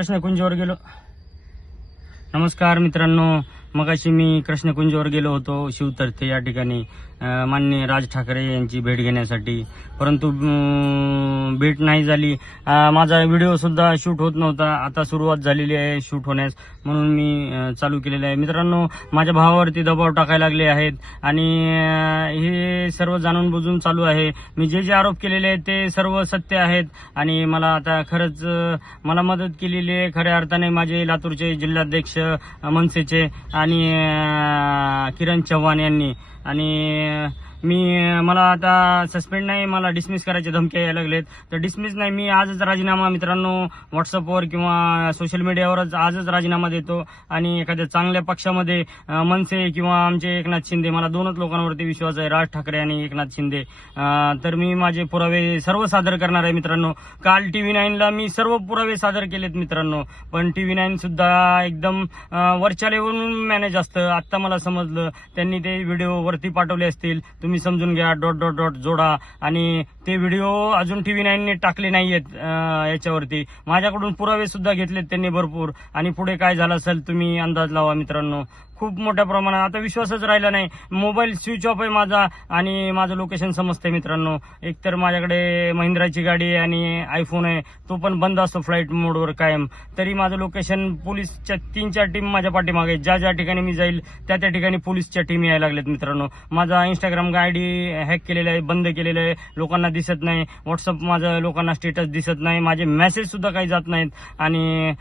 कृष्णकुंजवर गेलो. नमस्कार मित्रांनो, मगाशी मी कृष्णकुंजवर गेलो होतो शिवतर्फे या ठिकाणी माननीय राज ठाकरे यांची भेट घेण्यासाठी, परंतु भेट नाही झाली. माझा व्हिडिओ सुद्धा शूट होत नव्हता. आता सुरुवात झालेली आहे शूट होण्यास, म्हणून मी चालू केलेलं आहे. मित्रांनो, माझ्या भावावरती दबाव टाकायला लागले आहेत आणि हे सर्व जाणून बुजून चालू आहे. मी जे जे आरोप केलेले आहेत ते सर्व सत्य आहेत आणि मला आता खरंच मला मदत केलेली आहे खऱ्या अर्थाने माझे लातूरचे जिल्हाध्यक्ष मनसेचे आणि किरण चव्हाण यांनी. आणि मला आता सस्पेंड नाही, मला डिसमिस करायचे धमक्या यायला लागलेत. तर डिसमिस नाही, मी आजच राजीनामा मित्रांनो व्हॉट्सअपवर किंवा सोशल मीडियावरच आजच राजीनामा देतो आणि एखाद्या चांगल्या पक्षामध्ये मनसे किंवा आमचे एकनाथ शिंदे, मला दोनच लोकांवरती विश्वास आहे, राज ठाकरे आणि एकनाथ शिंदे. तर मी माझे पुरावे सर्व सादर करणार आहे मित्रांनो. काल TV9ला मी सर्व पुरावे सादर केलेत मित्रांनो, पण TV9 सुद्धा एकदम वरच्या लेवलवरून मॅनेज असतं. आत्ता मला समजलं, त्यांनी ते व्हिडिओ वरती पाठवले असतील, तुम्ही समजून घ्या, डॉट जोडा. आणि ते व्हिडिओ अजून TV9ने टाकले नाहीयेत याच्यावरती. माझ्याकडून पुरावे सुद्धा घेतलेत त्यांनी भरपूर, आणि पुढे काय झालं असेल तुम्ही अंदाज लावा मित्रांनो. खूप मोठ्या प्रमाणात आता विश्वासच राहिला नाही. मोबाईल स्विच ऑफ आहे माझा आणि माझं लोकेशन समजतंय मित्रांनो. एकतर माझ्याकडे महिंद्राची गाडी आहे आणि आयफोन आहे, तो पण बंद असतो फ्लाईट मोडवर कायम. तरी माझं लोकेशन, पोलीसच्या 3-4 टीम माझ्या पाठीमागे, ज्या ठिकाणी मी जाईल त्या ठिकाणी पोलीसच्या टीम यायला लागलेत मित्रांनो. माझा इंस्टाग्राम आयडी हॅक केलेला आहे, बंद केलेलं आहे, लोकांना दिसत नाही. व्हॉट्सअप माझं लोकांना स्टेटस दिसत नाही, माझे मेसेज सुद्धा काही जात नाहीत. आणि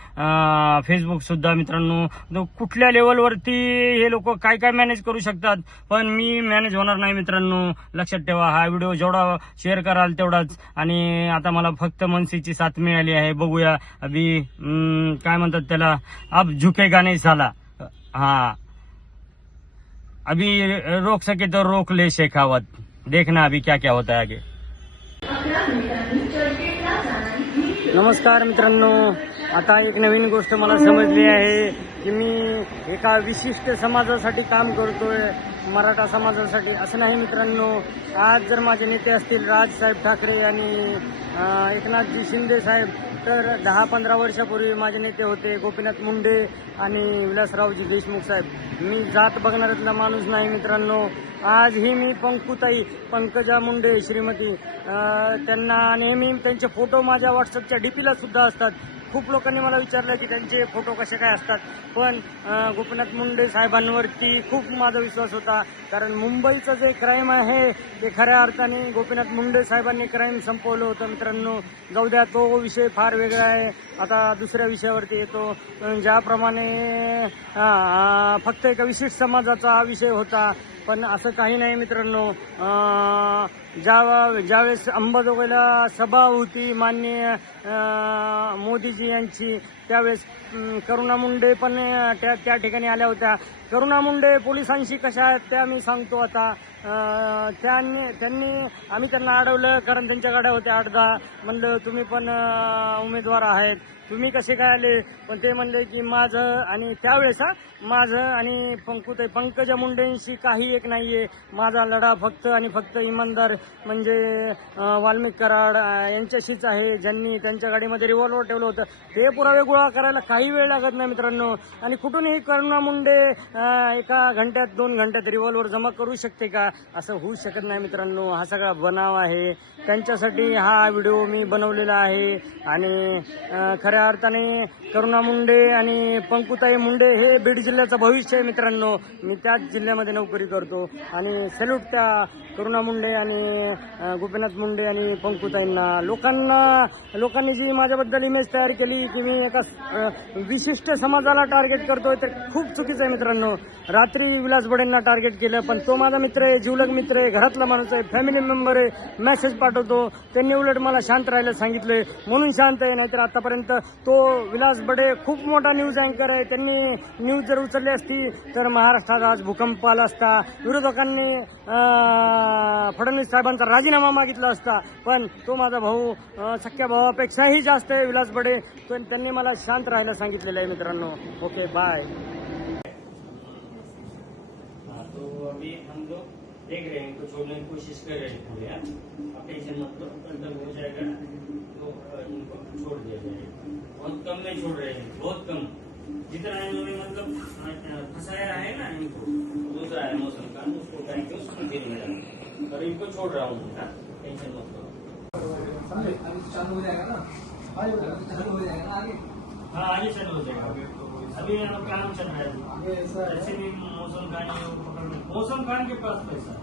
फेसबुक सुद्धा मित्रांनो. कुठल्या लेवलवरती हे लोक काय काय मॅनेज करू शकतात, पण मी मॅनेज होणार नाही मित्रांनो. लक्षात ठेवा, हा व्हिडिओ जेवढा शेअर कराल तेवढाच. आणि आता मला फक्त मनसेची साथ मिळाली आहे. बघूया अभी काय म्हणतात त्याला, अब झुकेगा नहीं साला. हा, अभी रोक सके तो रोक ले शेखावत. देखना अभी क्या क्या होता है आगे. नमस्कार मित्रांनो, आता एक नवीन गोष्ट मला समजली आहे की मी एका विशिष्ट समाजासाठी काम करतोय, मराठा समाजासाठी. असं नाही मित्रांनो. आज जर माझे नेते असतील राजसाहेब ठाकरे आणि एकनाथजी शिंदे साहेब, तर 10-15 वर्षापूर्वी माझे नेते होते गोपीनाथ मुंडे आणि विलासरावजी देशमुख साहेब. मी जात बघणाऱ्यातला माणूस नाही मित्रांनो. आजही मी पंकजा मुंडे श्रीमती, त्यांना नेहमी त्यांचे फोटो माझ्या व्हॉट्सअपच्या डीपीला सुद्धा असतात. खूप लोकांनी मला विचारलं की त्यांचे फोटो कसे काय असतात, पण गोपीनाथ मुंडे साहेबांवरती खूप माझा विश्वास होता. कारण मुंबईचं जे क्राईम आहे ते खऱ्या अर्थाने गोपीनाथ मुंडे साहेबांनी क्राईम संपवलं होतं मित्रांनो. जाऊ द्या, तो विषय फार वेगळा आहे. आता दुसऱ्या विषयावरती येतो. ज्याप्रमाणे फक्त एका विशिष्ट समाजाचा हा विषय होता, पण असं काही नाही मित्रांनो. ज्यावेळेस अंबाजोगाईला सभा होती माननीय मोदीजी यांची, त्यावेळेस करुणा मुंडे पण त्या ठिकाणी आल्या होत्या. करुणा मुंडे पोलिसांशी कशा आहेत त्या मी सांगतो आता. आम्ही त्यांना अडवलं, कारण त्यांच्या गाड्या होत्या 8-10. म्हणलं तुम्ही पण उमेदवार आहेत, तुम्ही कसे काय आले, पण ते म्हणले की माझं आणि पंकजा मुंडेंशी काही एक नाहीये. माझा लढा फक्त आणि फक्त इमानदार म्हणजे वाल्मिक कराड यांच्याशीच आहे, ज्यांनी त्यांच्या गाडीमध्ये रिव्हॉल्वर ठेवलं होतं. ते पुरावे गोळा करायला काही वेळ लागत नाही मित्रांनो. आणि कुठूनही करुणा मुंडे एका घंट्यात 2 घंट्यात रिव्हॉल्वर जमा करू शकते का? असं होऊ शकत नाही मित्रांनो. हा सगळा बनाव आहे. त्यांच्यासाठी हा व्हिडिओ मी बनवलेला आहे. आणि खऱ्या अर्थाने करुणा मुंडे आणि पंकुताई मुंडे हे बीड जिल्ह्याचं भविष्य आहे मित्रांनो. मी त्याच जिल्ह्यामध्ये नोकरी करतो आणि सॅल्यूट त्या करुणा मुंडे आणि गोपीनाथ मुंडे आणि पंकुताईंना. लोकांनी जी माझ्याबद्दल इमेज तयार केली की मी एका विशिष्ट समाजाला टार्गेट करतोय, ते खूप चुकीचं आहे मित्रांनो. रात्री विलास बडेंना टार्गेट केलं, पण तो माझा मित्र आहे, जिवलग मित्र आहे, घरातला माणूस आहे, फॅमिली मेंबर आहे. मेसेज पाठवतो, त्यांनी उलट मला शांत राहायला सांगितलंय म्हणून शांत आहे. नाहीतर आतापर्यंत तो विलास बडे खूप मोठा न्यूज अँकर आहे. त्यांनी न्यूज जर उचलली असती तर महाराष्ट्रात आज भूकंप आला असता. विरोधकांनी फडणवीस साहेबांचा राजीनामा मागितला असता. पण तो माझा भाऊ, सख्या भावापेक्षाही जास्त आहे विलास बडे. पण त्यांनी मला शांत राहायला सांगितलेलं आहे मित्रांनो. Okay, bye. तो अभी हम लोग देख रहे हैं कुछ छोड़ने की कोशिश कर रहे हैं थोड़े, आप टेंशन मत लो, कंट्रोल हो जाएगा तो इनको छोड़ दिया जाएगा। बहुत कम में छोड़ रहे हैं, बहुत कम, जितना इन्होंने मतलब फंसाया है ना इनको, दूसरा है मौसम का, उसको कहेंगे उसको फिर में और इनको छोड़ रहा हूँ, टेंशन मत लो। चालू हो जाएगा ना, चालू हो जाएगा ना आगे। हाँ आगे चालू हो जाएगा। अभी काम चल रहा है, आगे ऐसा ऐसे भी मौसम खान मौसम खान के पास पैसा है।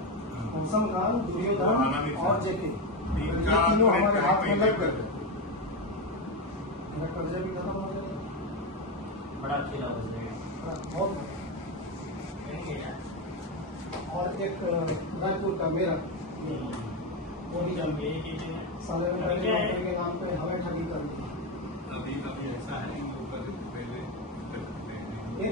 मौसम खान, दुर्योधन और जेके, तीनों हमारे हाथ में लग गए। मेरा कर्जा भी खत्म हो जाएगा, बड़ा खेला हो जाएगा। बहुत। और एक रायपुर का मेरा वो भी साले में के नाम पे हमें ठगी कर दी। अभी ऐसा है